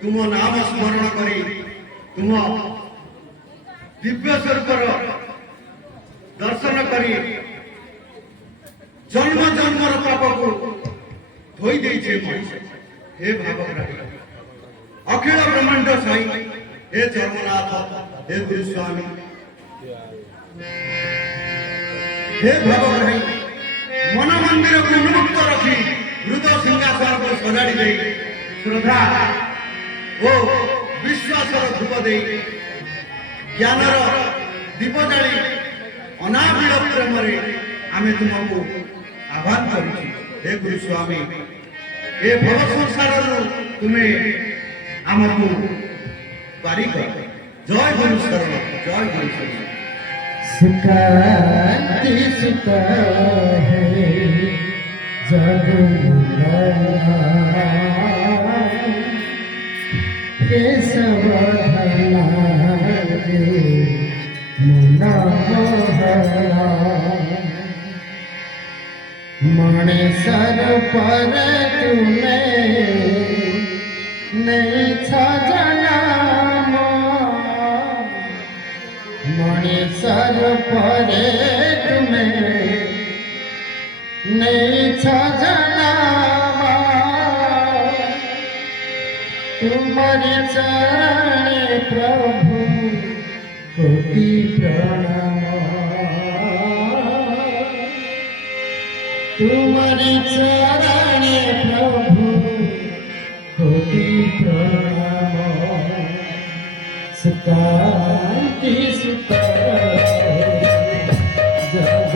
तुम नाम स्मरण करी तुम दिव्य स्वरूपर दर्शन करी जन्म जन्मर पाप को धोई देछे मनीष। हे भावग्राही अखिल ब्रह्मांड साई हे चर्मनाथ हे गुरुस्वामी हे भावग्राही मन मंदिर को उन्मुक्त रखी मृद सिंहासन को सजाड़ी दे श्रद्धा ओ विश्वासर धूप दे ज्ञानर दीप जाली अनाविल प्रेम आमे तुमको आह्वान करुछु। हे गुरुस्वामी ए भव संसार तुम्हें आमको पारी कर। जय गुरु शरण जय गुरु शरण। सुखांति सुख है जग केशव मणिसर पर तुम्हें नहीं छजना मणिसर पर तुम्हें नहीं छजना तुम्हारे चरण प्रभु कोटि प्रणाम तुम्हारे चरण प्रभु कोटि प्रणाम। सुखांति सुख जग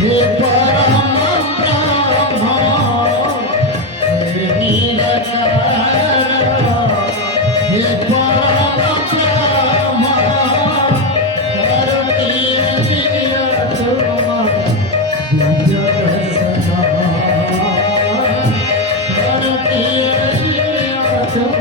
हे परम ब्रह्म हे निराकार हे परम ब्रह्म धरती दिया तुम दिव्य दर्शन धरती दिया तुम दिव्य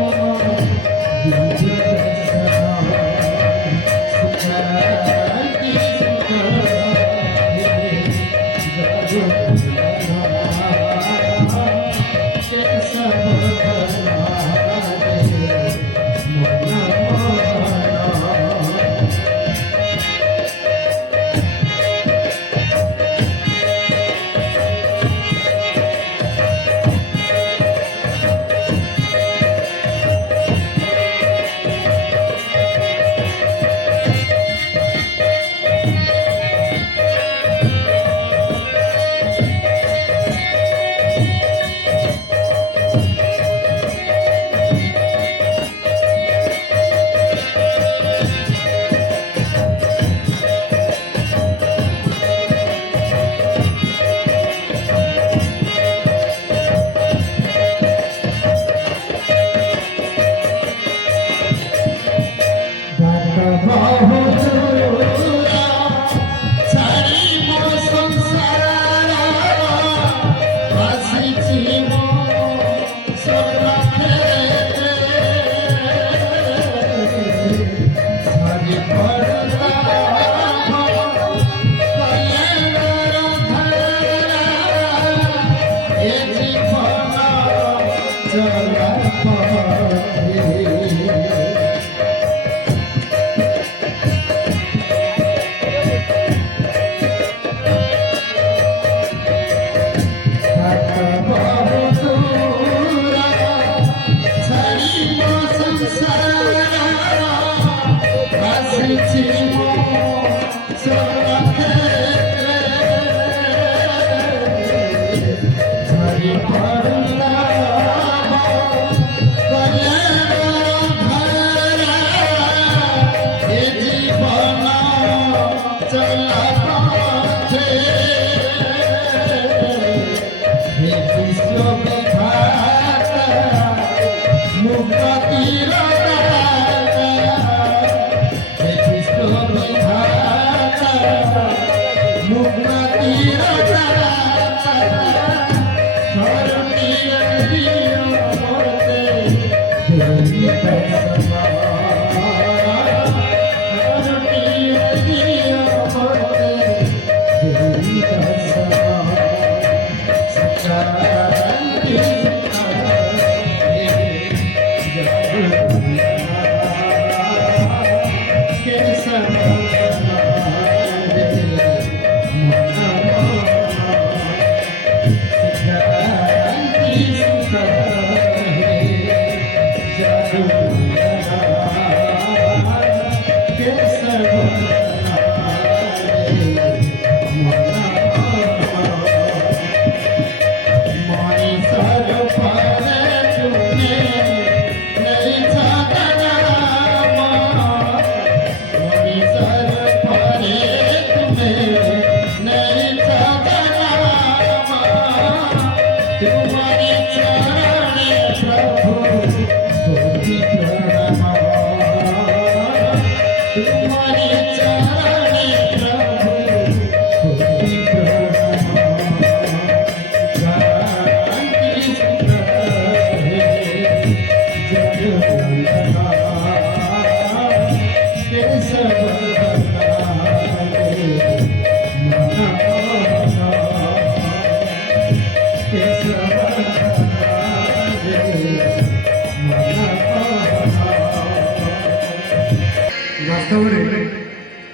ବାସ୍ତବରେ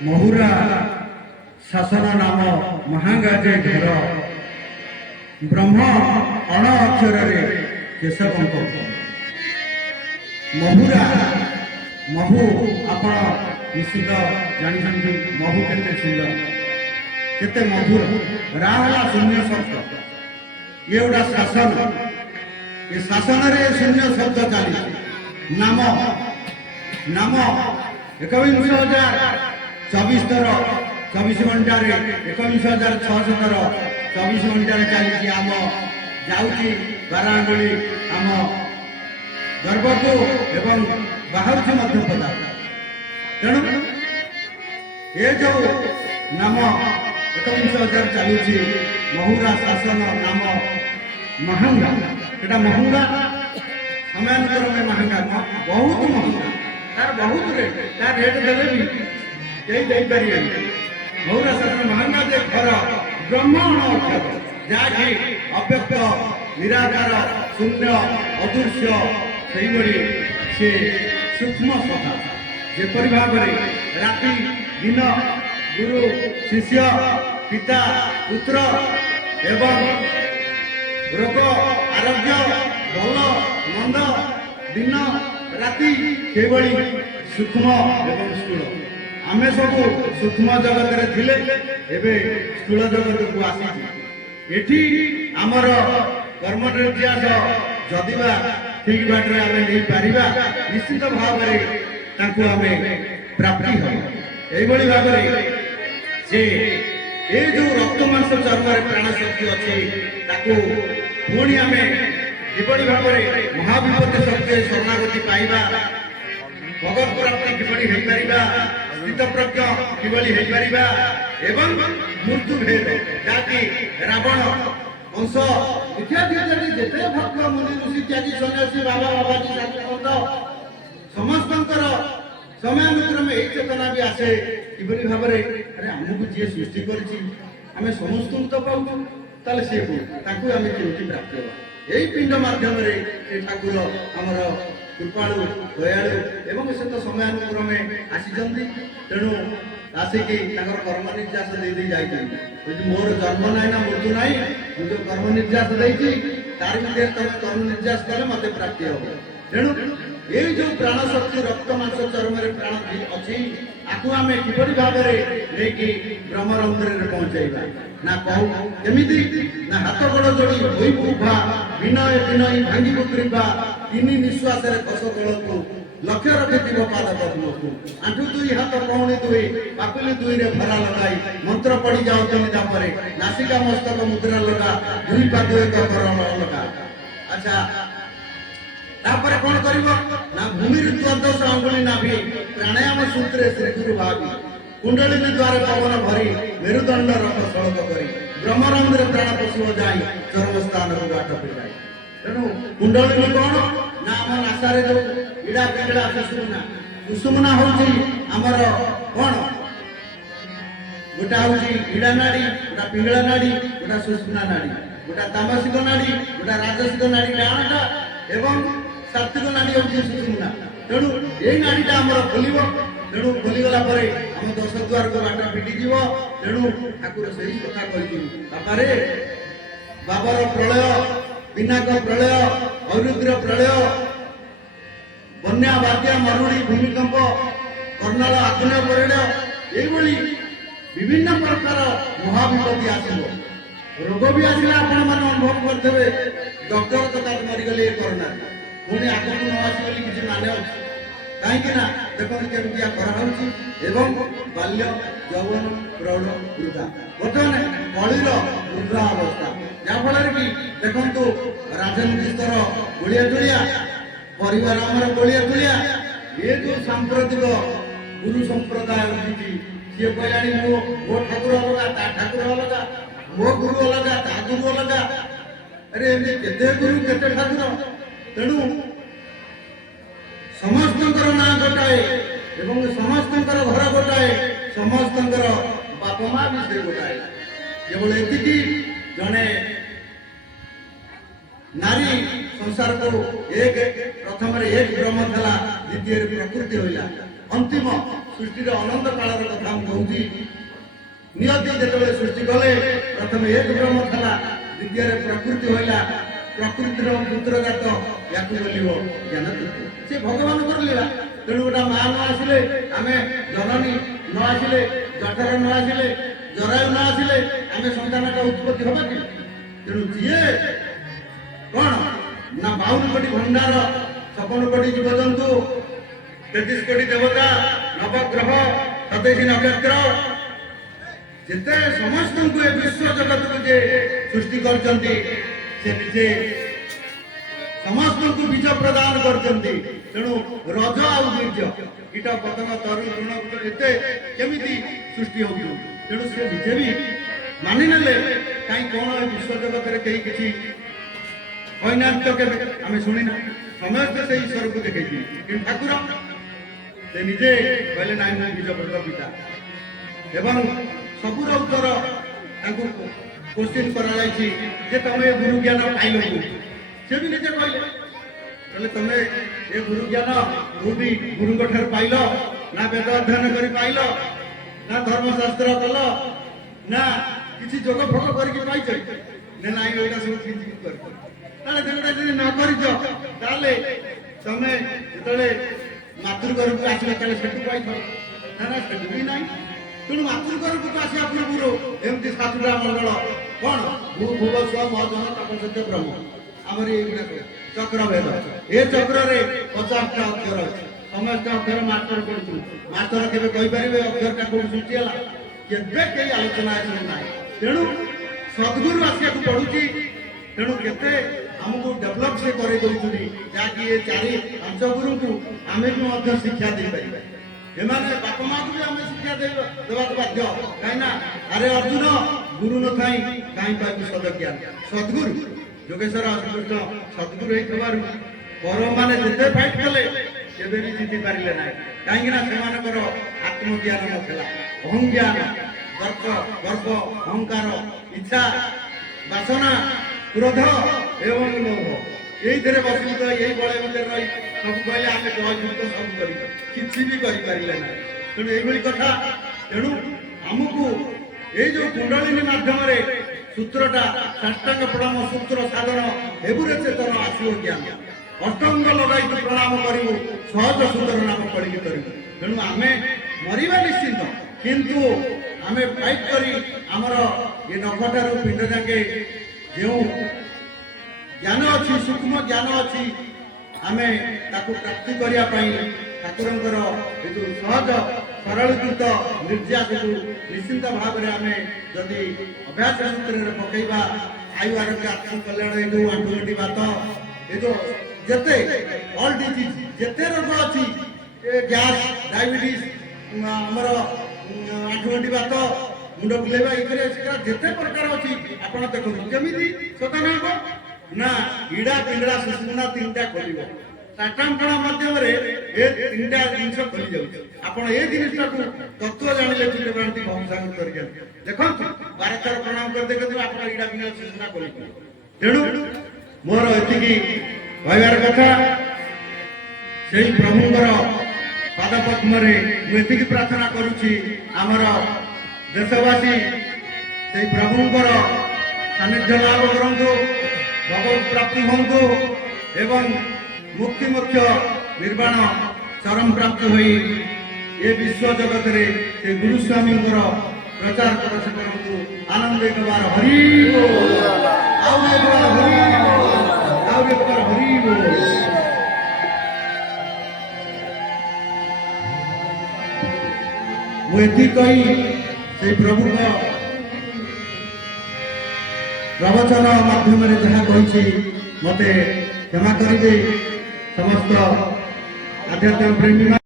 ମହୁରା ଶାସନ ନାମ ମହାଙ୍ଗାଜେ ଘେର ବ୍ରହ୍ମ ଅଣ ଅକ୍ଷରରେ କେଶବଙ୍କ ମହୁରା ମହୁ ଆପଣ ନିଶ୍ଚିତ ଜାଣିଛନ୍ତି ମହୁ କେତେ ସୁନ୍ଦର କେତେ ମଧୁର ରା ହେଲା ଶୂନ୍ୟ ଶବ୍ଦ ଇଏ ଗୋଟା ଶାସନ ଏ ଶାସନରେ ଶୂନ୍ୟ ଶବ୍ଦ ଚାଲିଛି ନାମ ନାମ 21,024 ଥର 24 ଘଣ୍ଟାରେ 21,600 ଥର 24 ଘଣ୍ଟାରେ ଚାଲିଛି ଆମ ଯାଉଛି ବାରାଙ୍ଗଳି ଆମ ଗର୍ଭକୁ ଏବଂ ବାହାରୁଛି ମଧ୍ୟ ପଦାକୁ। ତେଣୁ ଏ ଯୋଉ ନାମ 21,000 ଚାଲୁଛି ମହୁରା ଶାସନ ନାମ ମହଙ୍ଗା, ସେଟା ମହଙ୍ଗା ସମୟାନ୍ତରମେ ମହଙ୍ଗା ବହୁତ ମହଙ୍ଗା, ତାର ବହୁତ ରେଟ୍, ତାର ରେଟ୍ ଦେଲେ ବି କେହି ଦେଇପାରିବେନି। ମହୁରା ଶାସନ ମହଙ୍ଗା ଯେ ଘର ବ୍ରହ୍ମାଣ୍ଡ ଅକ୍ଷର, ଯାହାକି ଅବ୍ୟକ୍ତ ନିରାକାର ଶୂନ୍ୟ ଅଦୃଶ୍ୟ, ସେଇଭଳି ସେ ସୂକ୍ଷ୍ମ ସଭା ଯେପରି ଭାବରେ ରାତି ଦିନ ଗୁରୁ ଶିଷ୍ୟ ପିତା ପୁତ୍ର ଏବଂ ରୋଗ ଆରୋଗ୍ୟ ଭଲ ମନ୍ଦ ଦିନ ରାତି ସେଭଳି ସୂକ୍ଷ୍ମ ଏବଂ ସ୍ଥୂଳ। ଆମେ ସବୁ ସୂକ୍ଷ୍ମ ଜଗତରେ ଥିଲେ, ଏବେ ସ୍ଥୂଳ ଜଗତକୁ ଆସିଛୁ। ଏଠି ଆମର କର୍ମ ନିର୍ଯାସ ଯଦିବା ଠିକ ବାଟରେ ଆମେ ନେଇପାରିବା, ନିଶ୍ଚିତ ଭାବରେ ତାଙ୍କୁ ଆମେ ପ୍ରାପ୍ତି ହେବ। এইভাবে ভাবে যে এই যে রক্ত মাংস চর্মরে প্রাণ শক্তি আছে, তাকে পুଣି আমি কিভাবে ভাবে মহাবিপত্তি শক্তি শরণাগতি পাইবা, ভগবত প্রাপ্তি কিভাবে হইপারিবা, স্থিতপ্রজ্ঞ কিভাবে হইপারিবা এবং মৃত্যু ভেদ যাকি রাবণ অংশ ইত্যাদি ইত্যাদি যেতে ভক্ত মুনি ঋষি ইত্যাদি সন্ন্যাসী বাবা বাবাজি সাধুসন্ত ସମସ୍ତଙ୍କର ସମୟାନୁକ୍ରମେ ଏଇ ଚେତନା ବି ଆସେ କିଭଳି ଭାବରେ ଆରେ ଆମକୁ ଯିଏ ସୃଷ୍ଟି କରିଛି ଆମେ ସମସ୍ତଙ୍କୁ ତ ପାଉଛୁ, ତାହେଲେ ସିଏ ତାଙ୍କୁ ଆମେ କେମିତି ପ୍ରାପ୍ତ ହେବା। ଏଇ ପିଣ୍ଡ ମାଧ୍ୟମରେ ସେ ଠାକୁର ଆମର କୃପାଳୁ ଦୟାଳୁ ଏବଂ ସେ ତ ସମୟାନୁକ୍ରମେ ଆସିଛନ୍ତି। ତେଣୁ ଆସିକି ତାଙ୍କର କର୍ମ ନିର୍ଯାସ ଦେଇ ଯାଇଛନ୍ତି। ମୋର ଜନ୍ମ ନାହିଁ ନା ମୃତ୍ୟୁ ନାହିଁ, ମୁଁ ଯୋଉ କର୍ମ ନିର୍ଯାସ ଦେଇଛି ତାର ଭିତରେ ତମେ କର୍ମ ନିର୍ଯାସ କଲେ ମତେ ପ୍ରାପ୍ତି ହବ। ତେଣୁ এই যে প্রাণ শক্তি রক্ত মাংস চর্মরে প্রাণ অছি, আকু আমি কিপরি ভাবে নেকি ব্রহ্মরন্ধ্রে পৌঁছাইবা না কহু কেমিতি না হাত গোড় যোড়ি হইবু উভা বিনয় বিনয় ভাঙ্গিবু কৃপা তিনি নিঃশ্বাসের কষ তলকু লক্ষ্য রখিথিব পাদ পদ্মকু আঁঠু দুই হাত কৌণি দুই পাকুলি দুইরে ভরা লগাই মন্ত্র পড়ি যাও তুমি তাপরে নাসিকা মস্তক মুদ্রা লগা দুই পাদ এক করণ লগা। আচ্ছা তারপরে কোন করিব না ভূমির দ্বাদশ অঙ্গুলি নাভি প্রাণায়াম সূত্রে শ্রী গুরু ভাবি কুণ্ডলিনী দ্বারে পবন ভরি মেরুদণ্ড রথ সড়ক করি ব্রহ্মরন্ধ্রে প্রাণ পশিব যাই চরমস্থান বাট পিটাই। তেণু কুণ্ডলিনী কোণ না আমার নাসারে যে ইড়া পিংড়া সুষুম্না, সুষুম্ନା হচ্ছে আমার কোণ গোটা হচ্ছে ইড়া নাড়ি, গোটা পিংড়া নাড়ি, গোটা সুষুম্না নাড়ি, গোটা তামসিক নাড়ি, গোটা রাজসিক নাড়ি ডানটা এবং সাত্বিক নাড়ি হচ্ছে সুষুম্না। তেণু এই নাড়িটা আমার খোলিব, তেণু খোলিগলা পরে ଆମ ଦଶ ଦ୍ୱାରକୁ ବାଟ ଫିଟିଯିବ। ତେଣୁ ଠାକୁର ସେଇ କଥା କହିଛନ୍ତି, ବାପାରେ ବାବାର ପ୍ରଳୟ, ବିନାକ ପ୍ରଳୟ, ଐରୁଦ୍ର ପ୍ରଳୟ, ବନ୍ୟା ବାତ୍ୟା ମରୁଡ଼ି ଭୂମିକମ୍ପ କର୍ଣ୍ଣାଳ ଆଗ୍ନେୟ ପରିଣ ଏଇଭଳି ବିଭିନ୍ନ ପ୍ରକାର ମହାବିପତ୍ତି ଆସିବ। ରୋଗ ବି ଆସିଲେ ଆପଣମାନେ ଅନୁଭବ କରିଦେବେ, ଡକ୍ଟର ତ ତାକୁ ମରିଗଲେ ଏ କରୋନାରେ, ପୁଣି ଆଗକୁ ନ ଆସିବ ବୋଲି କିଛି ମାନେ ଅଛି। କାହିଁକି ନା ଦେଖନ୍ତୁ କେମିତିଆ କରାହଉଛି ଏବଂ ବାଲ୍ୟ ଯୌବନ ପ୍ରୌଢ଼ ବୃଦ୍ଧା ବର୍ତ୍ତମାନ କଳିର ବୃଦ୍ଧା ଅବସ୍ଥା, ଯାହାଫଳରେ କି ଦେଖନ୍ତୁ ରାଜନୀତି ସ୍ତର ଗୋଳିଆ ତୁଳିଆ, ପରିବାର ଆମର ଗୋଳିଆ ତୁଳିଆ। ଏ ଯୋଉ ସାମ୍ପ୍ରତିକ ଗୁରୁ ସମ୍ପ୍ରଦାୟ ଉଠିଛି, ସିଏ କହିଲାଣି ମୋ ଠାକୁର ଅଲଗା, ତା ଠାକୁର ଅଲଗା, ମୋ ଗୁରୁ ଅଲଗା, ତା ଗୁରୁ ଅଲଗା। ଆରେ ଏମିତି କେତେ ଗୁରୁ କେତେ ଠାକୁର। ତେଣୁ ସମସ୍ତଙ୍କର ନାଁ ଗୋଟାଏ ଏବଂ ସମସ୍ତଙ୍କର ଘର ଗୋଟାଏ, ସମସ୍ତଙ୍କର ବାପା ମା ବି ସେ ଗୋଟାଏ। କେବଳ ଏତିକି ଜଣେ ନାରୀ ସଂସାରକୁ ଏକ ପ୍ରଥମରେ ଏକ ବ୍ରହ୍ମ ଥିଲା, ଦ୍ୱିତୀୟରେ ପ୍ରକୃତି ହୋଇଲା। ଅନ୍ତିମ ସୃଷ୍ଟିର ଅନନ୍ତ କାଳର କଥା ମୁଁ କହୁଛି। ନିୟତି ଯେତେବେଳେ ସୃଷ୍ଟି କଲେ ପ୍ରଥମେ ଏକ ବ୍ରହ୍ମ ଥିଲା, ଦ୍ୱିତୀୟରେ ପ୍ରକୃତି ହୋଇଲା। ପ୍ରକୃତିର ପୁତ୍ର ଜାତ ୟାକୁ ବୋଲିବ ଜ୍ଞାନ ତତ୍ତ୍ୱ। ସେ ଭଗବାନଙ୍କର ଲୀଳା। ତେଣୁ ଗୋଟା ମା ନ ଆସିଲେ, ଆମେ ଜନନୀ ନ ଆସିଲେ, ଜଠର ନ ଆସିଲେ, ଜରାୟୁ ନ ଆସିଲେ ଆମେ ସନ୍ତାନଟା ଉତ୍ପତ୍ତି ହବା କି? ତେଣୁ ଯିଏ କଣ ନା 52 କୋଟି ଭଣ୍ଡାର, 56 କୋଟି ଜୀବଜନ୍ତୁ, 33 କୋଟି ଦେବତା, ନବଗ୍ରହ, 27 ନକ୍ଷତ୍ର ଯେତେ ସମସ୍ତଙ୍କୁ ଏ ବିଶ୍ୱ ଜଗତକୁ ଯେ ସୃଷ୍ଟି କରିଛନ୍ତି ସେ ନିଜେ ସମସ୍ତଙ୍କୁ ବୀଜ ପ୍ରଦାନ କରିଛନ୍ତି। ତେଣୁ ରଜ ଆଉ ବୀଜ କୀଟ ପତଙ୍ଗ ତରୁ ଋଣ ଏତେ କେମିତି ସୃଷ୍ଟି ହଉଛନ୍ତି। ତେଣୁ ସେ ନିଜେ ବି ମାନିନେଲେ କାହିଁ କଣ ଏ ବିଶ୍ୱ ଜଗତରେ କେହି କିଛି କହିନାହାନ୍ତି ତ କେବେ ଆମେ ଶୁଣିନା। ସମସ୍ତେ ସେଇ ଈଶ୍ୱରକୁ ଦେଖେଇଛି କିନ୍ତୁ ଠାକୁର ସେ ନିଜେ କହିଲେ ନାଇଁ ମୁଁ ବୀଜ ପ୍ରଦ ପିତା। ଏବଂ ସବୁର ଉତ୍ତର ତାଙ୍କୁ କୋଶ୍ଚିନ୍ କରାଯାଇଛି ଯେ ତମେ ଗୁରୁ ଜ୍ଞାନ ପାଇଲ କୋଉଠି? ସେ ବି ନିଜେ କହିଲେ ତମେ ଏ ଗୁରୁ ଜ୍ଞାନ କୋଉଠି ଗୁରୁଙ୍କ ଠାରୁ ପାଇଲ? ନା ବେଦ ଅଧ୍ୟୟନ କରି ପାଇଲ, ନା ଧର୍ମଶାସ୍ତ୍ର କଲ, ନା କିଛି ଯୋଗ ଫୋଗ କରିକି ପାଇଛ? ନାଇଁ ଏଇଟା ସବୁ କିଛି କରିଛ। ତାହେଲେ ସେଗୁଡ଼ା ଯଦି ନ କରିଛ ତାହେଲେ ତମେ ଯେତେବେଳେ ମାତୃଗର୍ଭକୁ ଆସିଲା ତାହେଲେ ସେଠୁ ପାଇଛ? ନା ସେଠୁ ବି ନାହିଁ। ତେଣୁ ମାତୃଗର୍ଭକୁ ଆସିବା ପୂର୍ବରୁ ଏମିତି ସାତୁଟା ମଣ୍ଡଳ କଣ ଭୂ ଭୁବ ସ୍ୱ ମହଜନ ତପସ୍ୟ ବ୍ରହ୍ମ ଆମର ଏଇଗୁଡାକ ଚକ୍ର ଭେଦ। ଏ ଚକ୍ରରେ 50ଟା ଅକ୍ଷର ଅଛି। ସମସ୍ତେ ଅକ୍ଷର ମାଷ୍ଟର ପଢୁଛୁ। ମାଷ୍ଟର କେବେ କହିପାରିବେ ଅକ୍ଷରଟା କୋଉଠି ସୃଷ୍ଟି ହେଲା? କେବେ କେହି ଆଲୋଚନା ଏସବୁ ନାହିଁ। ତେଣୁ ସଦ୍ଗୁରୁ ଆସିବାକୁ ପଡୁଛି। ତେଣୁ କେତେ ଆମକୁ ଡେଭଲପ ସେ କରେଇ ଦଉଛନ୍ତି ଯାହାକି ଏ 4-5 ଗୁରୁଙ୍କୁ ଆମେ ବି ମଧ୍ୟ ଶିକ୍ଷା ଦେଇପାରିବା। ଏମାନେ ବାପା ମାଆକୁ ବି ଆମେ ଶିକ୍ଷା ଦେବାକୁ ବାଧ୍ୟ। କାହିଁକି ନା ଆରେ ଅର୍ଜୁନ ଗୁରୁ ନଥାଇ କାହିଁ ପାଇବୁ ସଦଜ୍ଞାନ। ସଦ୍ଗୁରୁ ଯୋଗେଶ୍ୱର ଶ୍ରୀକୃଷ୍ଣ ସଦ୍ଗୁରୁ ହେଇଥିବାରୁ କୌରବମାନେ ଯେତେ ଫାଇଟ୍ କଲେ କେବେ ବି ଜିତି ପାରିଲେ ନାହିଁ। କାହିଁକି ନା ସେମାନଙ୍କର ଆତ୍ମଜ୍ଞାନ ନଥିଲା। ଅହଂଜ୍ଞାନ, ଗର୍ବ, ଅହଙ୍କାର, ଇଚ୍ଛା, ବାସନା, କ୍ରୋଧ ଏବଂ ଲୋଭ ଏଇଥିରେ ବସିତ ଏଇ ବଳେ ଭିତରେ ରହି ସବୁ କହିଲେ ଆମେ ଜୟଯୁକ୍ତ ସବୁ କରିବା, କିଛି ବି କରିପାରିଲେ ନାହିଁ। ତେଣୁ ଏଇଭଳି କଥା। ତେଣୁ ଆମକୁ ଏଇ ଯୋଉ କୁଣ୍ଡଳିନୀ ମାଧ୍ୟମରେ ସୂତ୍ରଟା ସାଷ୍ଟାଙ୍ଗ ପ୍ରଣାମ ସୂତ୍ର ସାଧନ ଏବୁରେ ଚେତନ ଆସିବ ଜ୍ଞାନ। ଅଷ୍ଟଙ୍ଗ ଲଗାଇ ତୁ ପ୍ରଣାମ କରିବୁ ସହଜ ସୂତ୍ର ନାମ ପଢିକି କରିବୁ। ତେଣୁ ଆମେ ମରିବା ନିଶ୍ଚିନ୍ତ, କିନ୍ତୁ ଆମେ ଫାଇଟ୍ କରି ଆମର ଏ ନଖଠାରୁ ପିଣ୍ଡ ଯାକେ ଯେଉଁ ଜ୍ଞାନ ଅଛି, ସୂକ୍ଷ୍ମ ଜ୍ଞାନ ଅଛି, ଆମେ ତାକୁ ପ୍ରାପ୍ତି କରିବା ପାଇଁ ଠାକୁରଙ୍କର ଏ ଯୋଉ ସହଜ ସରଳୀକୃତ ନିର୍ଯାସକୁ ନିଶ୍ଚିନ୍ତ ଭାବରେ ଆମେ ଯଦି ଅଭ୍ୟାସ ସୂତ୍ରରେ ପକେଇବା, ଆୟୁ ଆରୋଗ୍ୟ ଆତ୍ମ କଲ୍ୟାଣ, ଏ ଯୋଉ ଆଣ୍ଠୁଗଣ୍ଠି ବାତ, ଏ ଯୋଉ ଯେତେ ଅଲ୍ ଡିଜିଜ୍ ଯେତେ ରୋଗ ଅଛି, ଏ ଗ୍ୟାସ୍, ଡାଇବେଟିସ୍, ଆମର ଆଣ୍ଠୁଗଣ୍ଠି ବାତ, ମୁଣ୍ଡ ବୁଲେଇବା, ଏଥିରେ ଯେତେ ପ୍ରକାର ଅଛି ଆପଣ ଦେଖନ୍ତୁ କେମିତି ସତନ ହେବ ନା ଇଡା ପିଙ୍ଗଳା ସୁଷୁମ୍ନା 3ଟା ଖୋଲିବ। ଟାଟାମ୍ପଣ ମାଧ୍ୟମରେ ଏ 3ଟା ଜିନିଷ ଖୋଲି ଯାଉଛି। ଆପଣ ଏ ଜିନିଷଟାକୁ ତତ୍ତ୍ୱ ଜାଣିଲେ ଚିତ୍ରକ୍ରାନ୍ତି ଭବିଷ୍ୟତ କରିକି ଦେଖନ୍ତୁ 12 ଥର ପ୍ରଣାମ କରି ଦେଖନ୍ତୁ ଆପଣ ଇଡା ପିଙ୍ଗଳା ସୁଷୁମ୍ନା ଖୋଲିବ। ତେଣୁ ମୋର ଏତିକି କହିବାର କଥା। ସେଇ ପ୍ରଭୁଙ୍କର ପାଦପଦ୍ମରେ ମୁଁ ଏତିକି ପ୍ରାର୍ଥନା କରୁଛି ଆମର ଦେଶବାସୀ ସେଇ ପ୍ରଭୁଙ୍କର ସାନ୍ନିଧ୍ୟ ଲାଭ କରନ୍ତୁ, ଭଗବତ ପ୍ରାପ୍ତି ହୁଅନ୍ତୁ ଏବଂ ମୁକ୍ତି ମୋକ୍ଷ ନିର୍ବାଣ ଚରମ ପ୍ରାପ୍ତି ହୋଇ ଏ ବିଶ୍ୱ ଜଗତରେ ସେ ଗୁରୁସ୍ୱାମୀଙ୍କର ପ୍ରଚାର ପ୍ରସାର କରନ୍ତୁ। ଆନନ୍ଦ ଏକବାର ହରି ବୋଲ, ଆଉ ଏକବାର ହରି ବୋଲ, ଆଉ ଏକବାର ହରି ବୋଲ। ମୁଁ ଏତିକି କହି ସେଇ ପ୍ରଭୁଙ୍କ ପ୍ରବଚନ ମାଧ୍ୟମରେ ଯାହା କହିଛି ମତେ କ୍ଷମା କରିବେ ସମସ୍ତ ଆଧ୍ୟାତ୍ମିକ ପ୍ରେମୀ।